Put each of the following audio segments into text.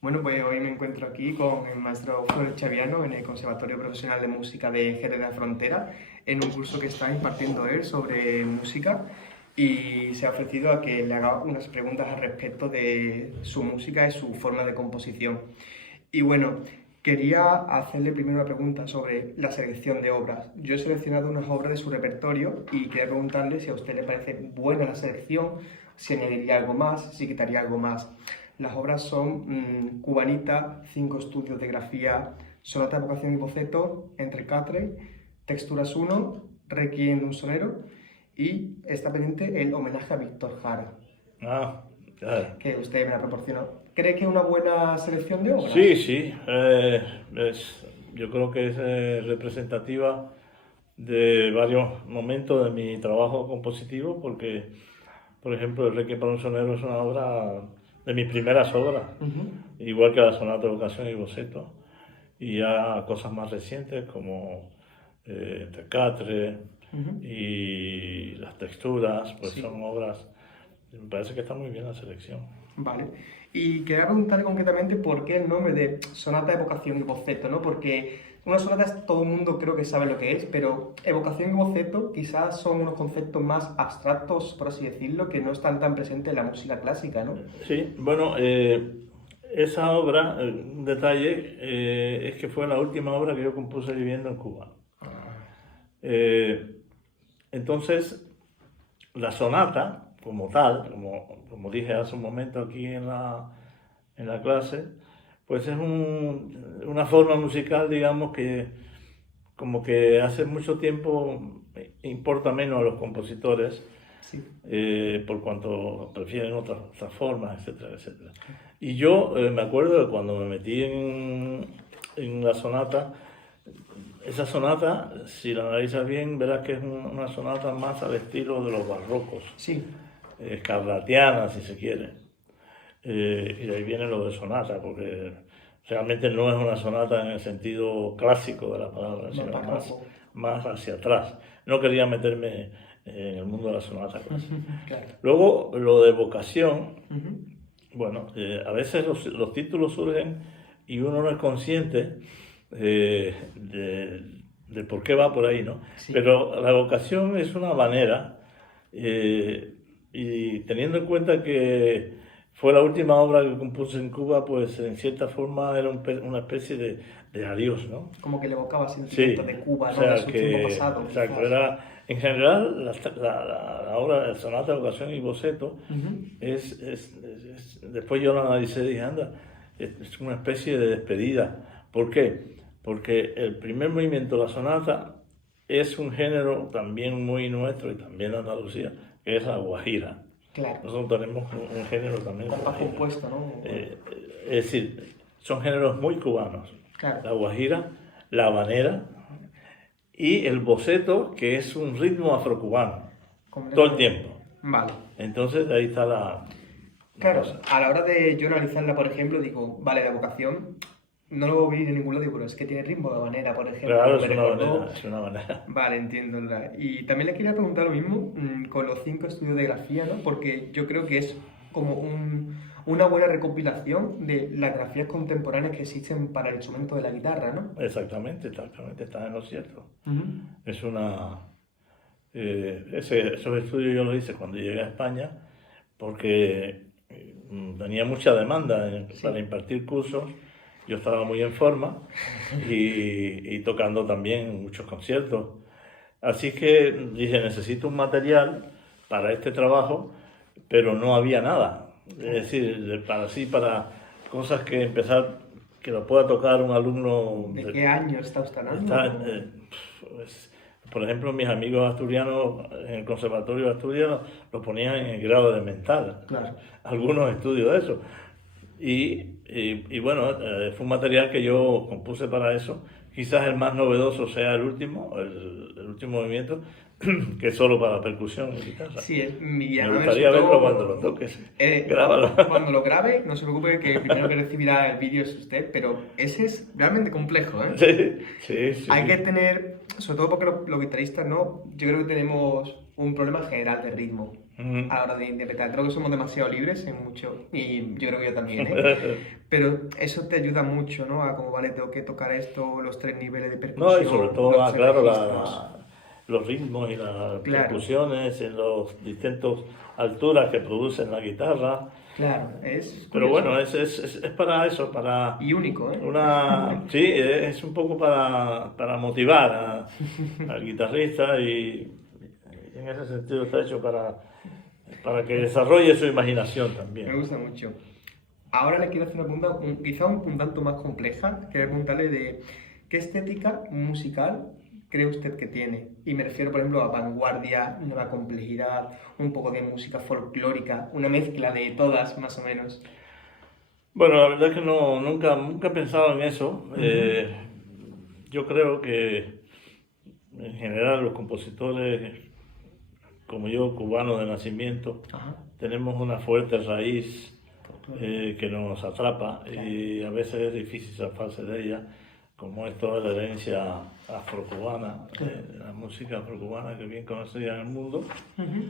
Bueno, pues hoy me encuentro aquí con el maestro Flores Chaviano en el Conservatorio Profesional de Música de Jerez de la Frontera, en un curso que está impartiendo él sobre música y se ha ofrecido a que le haga unas preguntas al respecto de su música y su forma de composición. Y bueno, quería hacerle primero una pregunta sobre la selección de obras. Yo he seleccionado unas obras de su repertorio y quería preguntarle si a usted le parece buena la selección, si añadiría algo más, si quitaría algo más. Las obras son Cubanita, 5 estudios de grafía, Sonata de vocación y boceto, Entre Catre, Texturas 1, Requiem de un sonero y está pendiente el homenaje a Víctor Jara, Ah, claro. que usted me la proporcionó. ¿Cree que es una buena selección de obras? Sí, sí. Yo creo que es representativa de varios momentos de mi trabajo compositivo, porque, por ejemplo, el Requiem para un sonero es una obra de mis primeras obras, Ujú. igual que la Sonata de vocación y boceto, y ya cosas más recientes como Tecatre Ujú. y las texturas, pues Sí, son obras. Me parece que está muy bien la selección. vale. Y quería preguntarle concretamente por qué el nombre de sonata, evocación y boceto, ¿no? Porque una sonata todo el mundo creo que sabe lo que es, pero evocación y boceto quizás son unos conceptos más abstractos, por así decirlo, que no están tan presentes en la música clásica, ¿no? Sí, bueno, esa obra, un detalle, es que fue la última obra que yo compuse viviendo en Cuba. Eh, entonces, la sonata, como tal, como dije hace un momento aquí en la clase, pues es una forma musical, digamos, que como que hace mucho tiempo importa menos a los compositores, Sí. por cuanto prefieren otras formas, etcétera, etcétera. Y yo me acuerdo de cuando me metí en la sonata, esa sonata, si la analizas bien, verás que es una sonata más al estilo de los barrocos, Sí. escarlatiana, si se quiere. Y de ahí viene lo de sonata, porque realmente no es una sonata en el sentido clásico de la palabra, No sino barroco. más hacia atrás. No quería meterme en el mundo de la sonata clásica. Claro. Luego, lo de vocación, Ujú. bueno, a veces los títulos surgen y uno no es consciente de por qué va por ahí, ¿no? Sí. Pero la vocación es una manera, y teniendo en cuenta que fue la última obra que compuse en Cuba, pues en cierta forma era una especie de adiós, ¿no? Como que le evocaba sentimientos Sí, de o Cuba, ¿no? De sea su tiempo que, pasado, exacto, quizás. era, en general, la obra de Sonata de Vocación y Boceto Ujú. después yo lo analicé y dije, anda, es una especie de despedida. ¿Por qué? Porque el primer movimiento de la sonata es un género también muy nuestro y también de Andalucía, que es la guajira. Claro. Nosotros tenemos un género también Compás guajira. compuesto, ¿no? Es decir, son géneros muy cubanos. Claro. La guajira, la habanera y el boceto, que es un ritmo afrocubano, todo el Completamente. tiempo. Vale. Entonces, ahí está la Claro, cosa. a la hora de yo analizarla, por ejemplo, digo, vale, la vocación, no lo voy a oír en ningún lado, digo, pero es que tiene ritmo de habanera, por ejemplo, Claro, me es una recordó. manera, es una manera. Vale, entiendo. Y también le quería preguntar lo mismo con los 5 estudios de grafía, ¿no? Porque yo creo que es como una buena recopilación de las grafías contemporáneas que existen para el instrumento de la guitarra, ¿no? Exactamente, está en lo cierto. Ujú. Es una... esos estudios yo los hice cuando llegué a España porque tenía mucha demanda para Sí. impartir cursos. Yo estaba muy en forma y tocando también en muchos conciertos. Así que dije, necesito un material para este trabajo, pero no había nada. Es Claro. decir, para cosas que empezar, que lo pueda tocar un alumno. ¿De qué año está usted Está, hablando? pues, por ejemplo, mis amigos asturianos en el Conservatorio de Asturias lo ponían en el grado de mental. Claro. Algunos estudios de eso. Y bueno, fue un material que yo compuse para eso. Quizás el más novedoso sea el último, el último movimiento, que es solo para percusión y guitarra. Sí, y Me además gustaría sobre verlo cuando todo, lo toques. Grábalo. cuando lo grabe, no se preocupe que el primero que recibirá el vídeo es usted, pero ese es realmente complejo, ¿eh? Sí, Hay que sí. tener, sobre todo porque los guitarristas, ¿no? Yo creo que tenemos un problema general de ritmo. Mm. a la hora de interpretar. Creo que somos demasiado libres en mucho, y yo creo que yo también, ¿eh? Pero eso te ayuda mucho, ¿no? A como, vale, tengo que tocar esto, los 3 niveles de No, y sobre percusión, todo, los tres claro, registros. los ritmos y las Claro, percusiones en las distintas alturas que producen la guitarra. claro, es Pero curioso. bueno, es para eso, para Y único, ¿eh? sí, es un poco para motivar al guitarrista y en ese sentido está hecho para que desarrolle su imaginación Me también. gusta mucho. Ahora le quiero hacer una pregunta quizá un tanto más compleja. Quiero preguntarle de qué estética musical cree usted que tiene. Y me refiero, por ejemplo, a vanguardia, nueva complejidad, un poco de música folclórica, una mezcla de todas, más o menos. Bueno, la verdad es que no, nunca he pensado en eso. Ujú. Yo creo que en general los compositores, como yo, cubanos de nacimiento, Ajá, tenemos una fuerte raíz folclórica, que nos atrapa claro. y a veces es difícil zafarse de ella, como es toda la herencia afrocubana, Claro. la música afrocubana que es bien conocida en el mundo. Ujú.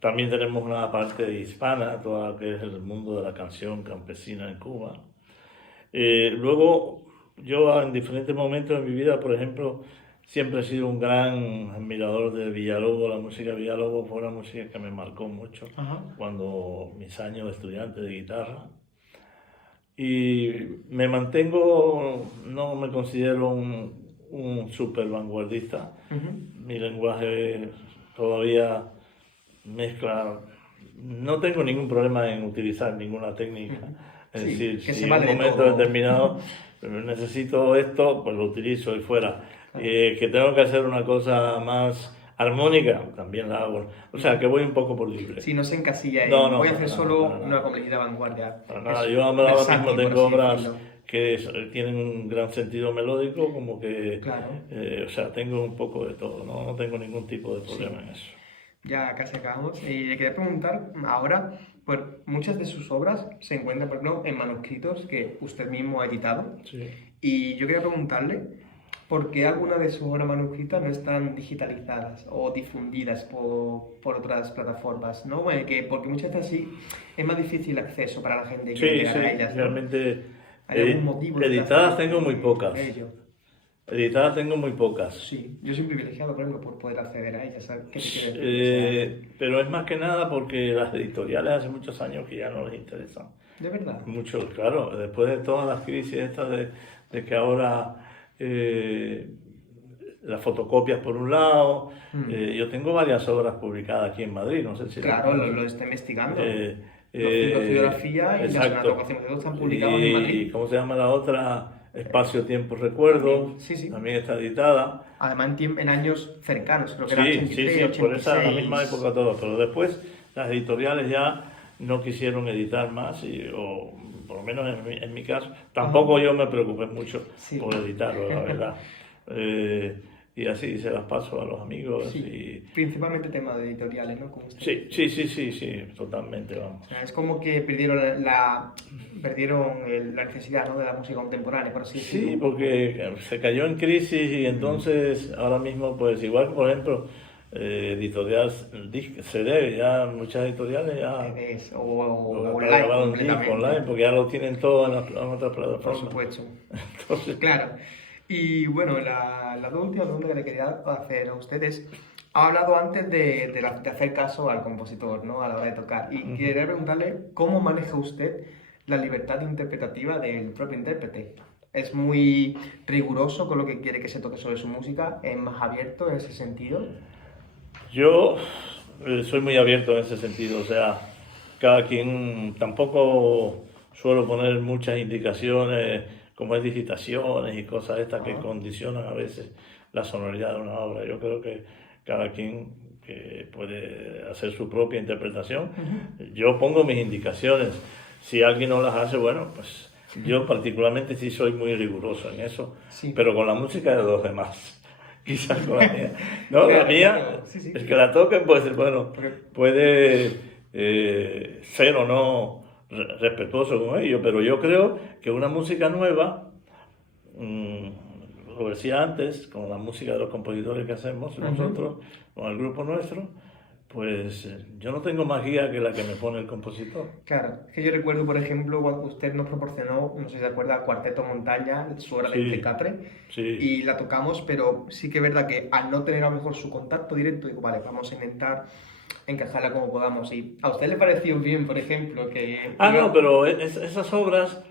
También tenemos una parte hispana, toda lo que es el mundo de la canción campesina en Cuba. Luego, yo en diferentes momentos de mi vida, por ejemplo, siempre he sido un gran admirador de Villalobos. La música de Villalobos fue una música que me marcó mucho Ajá. cuando mis años de estudiante de guitarra. Y me mantengo, no me considero un súper vanguardista. Ujú. Mi lenguaje todavía mezcla, no tengo ningún problema en utilizar ninguna técnica. Ujú. Es Sí, decir, que si se en un vale de momento todo. determinado necesito esto, pues lo utilizo y fuera. Claro. Que tengo que hacer una cosa más armónica, también la hago. O sea, que voy un poco por libre. Si no se encasilla No, en no, voy a hacer para nada, solo para una nada. complejidad vanguardia. Para nada. Es Yo ahora mismo versátil, por tengo así obras decirlo. que tienen un gran sentido melódico, como que, Claro, o sea, tengo un poco de todo, ¿no? No tengo ningún tipo de sí. problema en eso. Ya casi acabamos. Y le quería preguntar ahora, pues muchas de sus obras se encuentran, por ejemplo, en manuscritos que usted mismo ha editado. Sí. Y yo quería preguntarle por qué algunas de sus obras manuscritas no están digitalizadas o difundidas por otras plataformas, ¿no? Porque muchas veces sí es más difícil acceso para la gente que quiere Sí, llegar a sí, ellas, ¿no? realmente ¿Hay algún motivo detrás editadas tengo muy de pocas. ello? Editadas tengo muy pocas. Sí, yo soy un privilegiado, por ejemplo, por poder acceder a ellas. ¿Sabes qué te quiero decir? O sea, Pero es más que nada porque las editoriales hace muchos años que ya no les interesan. de verdad. Mucho, claro, después de todas las crisis estas de que ahora eh, las fotocopias por un lado, Mm. yo tengo varias obras publicadas aquí en Madrid, no sé si las Claro, lo conoces. está investigando. Eh, Los ciclos de geografía y la sonata exacto. vocación están publicados en Y Madrid. ¿cómo se llama la otra? Espacio, Tiempo, Recuerdos, También, sí, sí. también está editada. Además, en años cercanos, creo que era Sí, sí, 83, sí, por esa la misma 86. época todo, pero después las editoriales ya no quisieron editar más, o por lo menos en mi caso, tampoco yo me preocupé mucho Sí. por editarlo, la verdad. Y así se las paso a los amigos Sí, y... principalmente temas de editoriales, ¿no? Como usted Sí, dice. sí, totalmente, vamos. O sea, es como que perdieron la necesidad, ¿no? De la música contemporánea, por así decirlo. Sí, porque se cayó en crisis y entonces ahora mismo, pues igual, por ejemplo, editorial CD, ya muchas editoriales ya O para online grabar un disco completamente. online, porque ya lo tienen todo en otras Por plataformas. supuesto. Entonces, Claro. Y bueno, la última pregunta que le quería hacer a ustedes. Ha hablado antes de hacer caso al compositor, ¿no? A la hora de tocar. Y quería preguntarle cómo maneja usted la libertad interpretativa del propio intérprete. ¿Es muy riguroso con lo que quiere que se toque sobre su música? ¿Es más abierto en ese sentido? yo soy muy abierto en ese sentido, o sea, cada quien, tampoco suelo poner muchas indicaciones, como es digitaciones y cosas estas que Ah, condicionan a veces la sonoridad de una obra. Yo creo que cada quien que puede hacer su propia interpretación. ujú. Yo pongo mis indicaciones. Si alguien no las hace, bueno, pues yo particularmente sí soy muy riguroso en eso, Sí. pero con la música de los demás. Quizás con la mía. No, la Claro, mía, claro, sí, sí. el que la toquen, pues bueno, Porque- puede ser o no respetuoso con ello, pero yo creo que una música nueva, mm, lo decía antes, con la música de los compositores que hacemos Ujú. nosotros, con el grupo nuestro, Pues yo no tengo más guía que la que me pone el compositor. Claro, es que yo recuerdo, por ejemplo, cuando usted nos proporcionó, no sé si se acuerda, Cuarteto Montaña, su obra de Sí, Entrecatre, sí. y la tocamos, pero sí que es verdad que al no tener a lo mejor su contacto directo, digo, vale, vamos a intentar encajarla como podamos. ¿Y a usted le pareció bien, por ejemplo, que... No, pero esas obras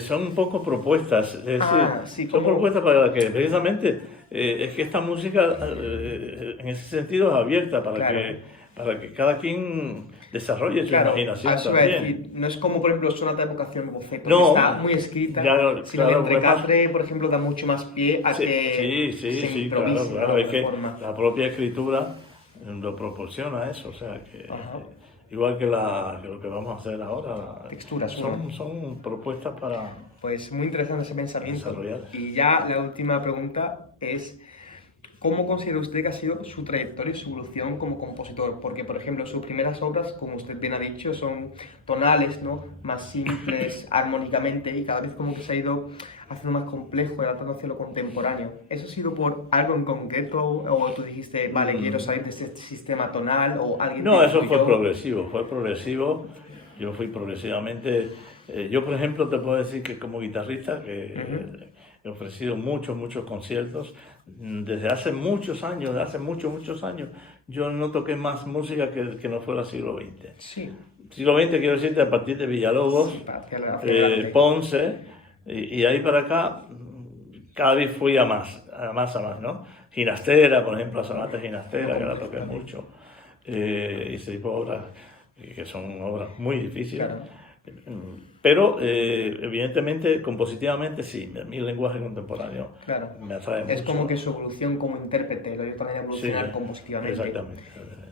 son un poco propuestas, es decir, sí, son como... propuestas para que precisamente es que esta música en ese sentido es abierta Claro. para que cada quien desarrolle su Claro, a imaginación eso iba a también. decir, no es como por ejemplo Sonata de Vocación o Boceto, que No, está muy escrita, ya, sino que claro, pues más. Entrecatre, por ejemplo, da mucho más pie a Sí, que sí, se sí, claro, improvise, claro, ¿no? es De que forma. la propia escritura lo proporciona eso, o sea, que Ajá. igual que lo que vamos a hacer ahora, Texturas, son propuestas para Pues muy interesante ese pensamiento. desarrollar. Y ya la última pregunta es, ¿cómo considera usted que ha sido su trayectoria y su evolución como compositor? Porque, por ejemplo, sus primeras obras, como usted bien ha dicho, son tonales, ¿no? Más simples armónicamente y cada vez como que se ha ido haciendo más complejo y adaptando hacia lo contemporáneo. ¿Eso ha sido por algo en concreto o tú dijiste, vale, quiero salir de este sistema tonal o alguien No, te eso fue influyó? progresivo, yo fui progresivamente, yo por ejemplo te puedo decir que como guitarrista, que he ofrecido muchos conciertos, desde hace muchos años, muchos años, yo no toqué más música que no fuera siglo XX. Sí. Siglo XX quiero decirte a partir de Villalobos, Sí, para hacia adelante. Ponce, y ahí para acá cada vez fui a más, ¿no? Ginastera, por ejemplo, la sonata Ginastera, que la toqué mucho, y ese tipo de obras, que son obras muy difíciles. Claro. Pero, evidentemente, compositivamente, sí, mi lenguaje contemporáneo Claro. me atrae mucho. Es como que su evolución como intérprete lo ayuda también a evolucionar Sí, compositivamente. exactamente.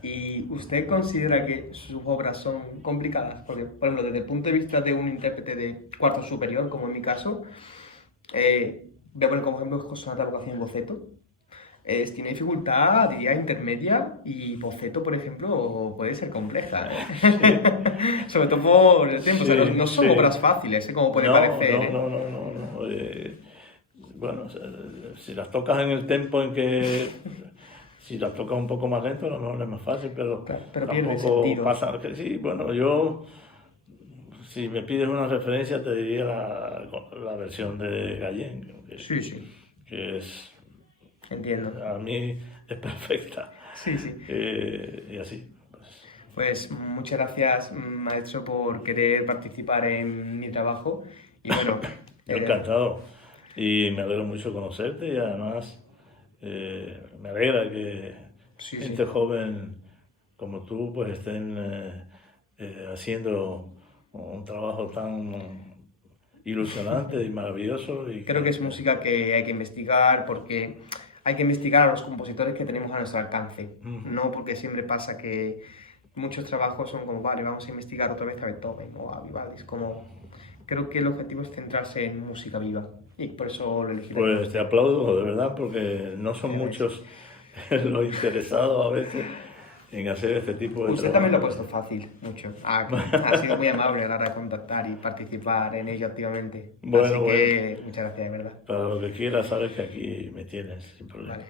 ¿Y usted considera que sus obras son complicadas? Porque, por ejemplo, desde el punto de vista de un intérprete de cuarto superior, como en mi caso, voy a poner como ejemplo Sonata de Vocación y Boceto. Tiene dificultad, diría, intermedia y Boceto, por ejemplo, puede ser compleja, ¿eh? Sobre todo por el tiempo. O sea, no son obras fáciles, ¿eh? Como puede parecer. ¿eh? No. Bueno, si las tocas en el tempo en que... Si las tocas un poco más lento, a lo mejor es más fácil, pero Claro, pero pierde tampoco sentido. pasa... Sí, bueno, yo... Si me pides una referencia, te diría la versión de Gallén, Sí. que es... Entiendo. A mí es perfecta. Sí. Y así. Pues muchas gracias, maestro, por querer participar en mi trabajo. Y bueno, Yo encantado. Y me alegro mucho conocerte y además me alegra que gente joven como tú pues estén haciendo un trabajo tan ilusionante y maravilloso. Y creo que es música que hay que investigar porque hay que investigar a los compositores que tenemos a nuestro alcance. No porque siempre pasa que muchos trabajos son como, vale, vamos a investigar otra vez a Beethoven o a Vivaldi. Es como, creo que el objetivo es centrarse en música viva y por eso lo elegí. Pues te aplaudo, de verdad, porque no son muchos los interesados a veces en hacer este tipo de Usted trabajo. también lo ha puesto fácil, mucho. Ha sido muy amable a la hora de contactar y participar en ello activamente. Bueno, Así que muchas gracias, de verdad. Para lo que quieras, sabes que aquí me tienes sin problema. Vale.